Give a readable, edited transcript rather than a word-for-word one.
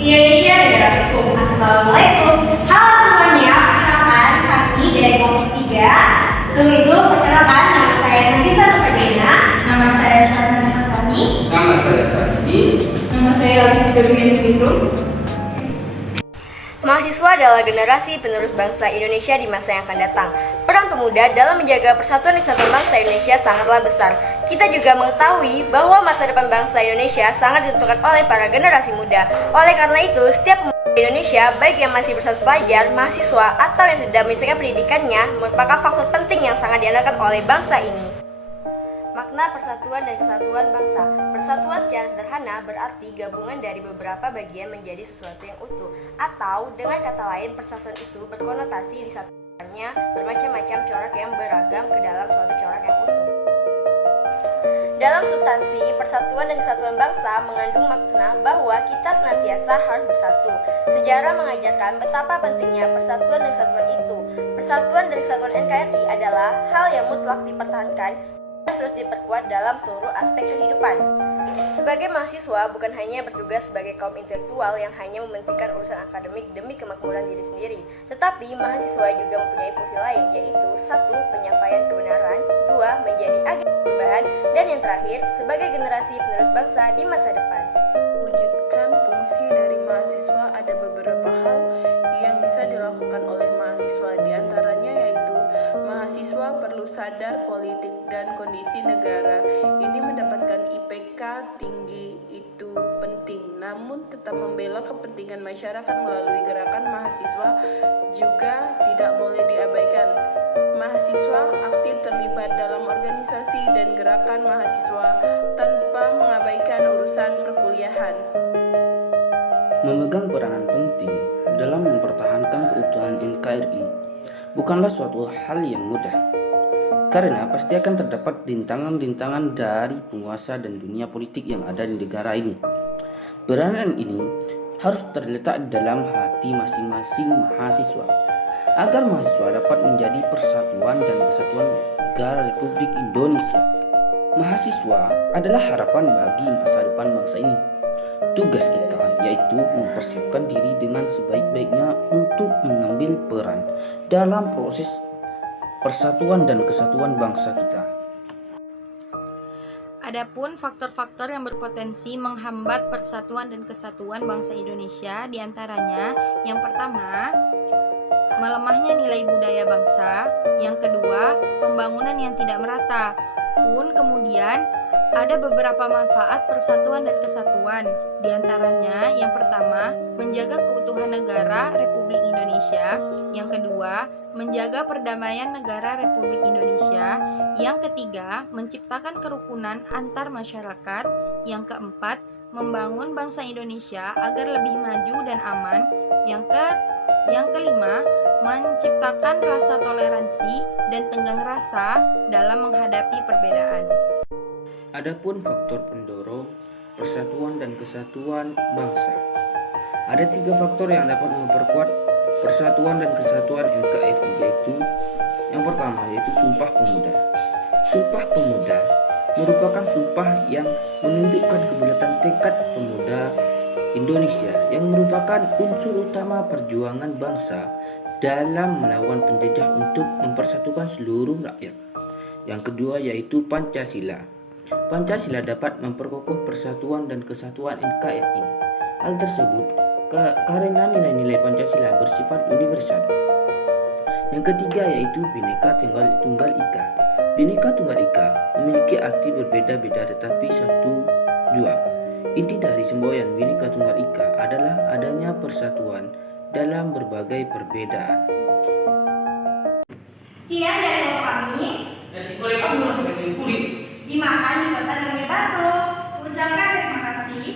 Indonesia Negara Hukum. Assalamualaikum. Halo semuanya, perkenalkan kami dari kelompok 3. Sebelum itu, perkenalkan nama saya Nafisa Nurfadina. Nama saya Syarna Sahatani. Nama saya Sandi. Nama saya Alisa Gabriel. Mahasiswa adalah generasi penerus bangsa Indonesia di masa yang akan datang. Peran pemuda dalam menjaga persatuan dan kesatuan bangsa Indonesia sangatlah besar. Kita juga mengetahui bahwa masa depan bangsa Indonesia sangat ditentukan oleh para generasi muda. Oleh karena itu, setiap pemuda Indonesia, baik yang masih berstatus pelajar, mahasiswa, atau yang sudah menyelesaikan pendidikannya, merupakan faktor penting yang sangat diandalkan oleh bangsa ini. Makna persatuan dan kesatuan bangsa. Persatuan secara sederhana berarti gabungan dari beberapa bagian menjadi sesuatu yang utuh. Atau dengan kata lain, persatuan itu berkonotasi disatukannya bermacam-macam corak yang beragam ke dalam suatu corak yang utuh. Dalam substansi, persatuan dan kesatuan bangsa mengandung makna bahwa kita senantiasa harus bersatu. Sejarah mengajarkan betapa pentingnya persatuan dan kesatuan itu. Persatuan dan kesatuan NKRI adalah hal yang mutlak dipertahankan terus diperkuat dalam seluruh aspek kehidupan. Sebagai mahasiswa bukan hanya bertugas sebagai kaum intelektual yang hanya mementingkan urusan akademik demi kemakmuran diri sendiri, tetapi mahasiswa juga mempunyai fungsi lain, yaitu 1. Penyampaian kebenaran, 2. Menjadi agen perubahan, dan yang terakhir, sebagai generasi penerus bangsa di masa depan. Wujudkan fungsi dari mahasiswa ada beberapa hal yang bisa dilakukan oleh mahasiswa, diantaranya yaitu mahasiswa perlu sadar politik dan kondisi negara. Ini mendapatkan IPK tinggi itu penting, namun tetap membela kepentingan masyarakat melalui gerakan mahasiswa juga tidak boleh diabaikan. Mahasiswa aktif terlibat dalam organisasi dan gerakan mahasiswa tanpa mengabaikan urusan perkuliahan. Memegang peranan penting dalam mempertahankan keutuhan NKRI bukanlah suatu hal yang mudah, karena pasti akan terdapat rintangan-rintangan dari penguasa dan dunia politik yang ada di negara ini. Peranan ini harus terletak dalam hati masing-masing mahasiswa, agar mahasiswa dapat menjadi persatuan dan kesatuan negara Republik Indonesia. Mahasiswa adalah harapan bagi masa depan bangsa ini. Tugas kita yaitu mempersiapkan diri dengan sebaik-baiknya untuk mengambil peran dalam proses persatuan dan kesatuan bangsa kita. Adapun faktor-faktor yang berpotensi menghambat persatuan dan kesatuan bangsa Indonesia, diantaranya yang pertama, melemahnya nilai budaya bangsa. Yang kedua, pembangunan yang tidak merata. Kemudian ada beberapa manfaat persatuan dan kesatuan. Di antaranya, yang pertama, menjaga keutuhan negara Republik Indonesia. Yang kedua, menjaga perdamaian negara Republik Indonesia. Yang ketiga, menciptakan kerukunan antar masyarakat. Yang keempat, membangun bangsa Indonesia agar lebih maju dan aman. Yang kelima, menciptakan rasa toleransi dan tenggang rasa dalam menghadapi perbedaan. Adapun faktor pendorong persatuan dan kesatuan bangsa, ada 3 faktor yang dapat memperkuat persatuan dan kesatuan NKRI, yaitu yang pertama yaitu Sumpah Pemuda. Sumpah Pemuda merupakan sumpah yang menunjukkan kebulatan tekad pemuda Indonesia yang merupakan unsur utama perjuangan bangsa dalam melawan penjajah untuk mempersatukan seluruh rakyat. Yang kedua yaitu Pancasila. Pancasila dapat memperkokoh persatuan dan kesatuan NKRI. Hal tersebut karena nilai-nilai Pancasila bersifat universal. Yang ketiga yaitu Bhinneka Tunggal Ika. Bhinneka Tunggal Ika memiliki arti berbeda-beda tetapi satu jua. Inti dari semboyan Bhinneka Tunggal Ika adalah adanya persatuan dalam berbagai perbedaan. Sekian dari kelompok kami. Nasi goreng kamu masih kulit. Dimakan di kota dengan batu. Ucapkan terima kasih